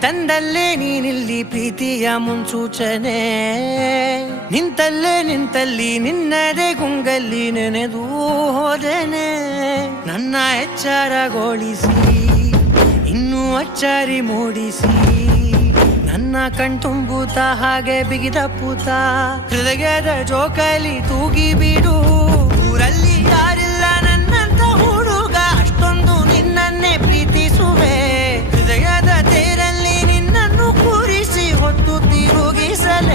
ತಂದಲ್ಲೇ ನೀನಿಲ್ಲಿ ಪ್ರೀತಿಯ ಮುನ್ಸೂಚನೆ. ನಿಂತಲ್ಲಿ ನಿನ್ನದೇ ಗುಂಗಲ್ಲಿ ನೆನೆದು ಹೋದನೆ. ನನ್ನ ಎಚ್ಚರಗೊಳಿಸಿ ಇನ್ನೂ ಅಚ್ಚರಿ ಮೂಡಿಸಿ, ನನ್ನ ಕಣ್ತುಂಬುತ್ತ ಹಾಗೆ ಬಿಗಿದ ಪೂತ ಹೃದಯದ ಜೋಕಾಲಿ ತೂಗಿ ಬಿಡು.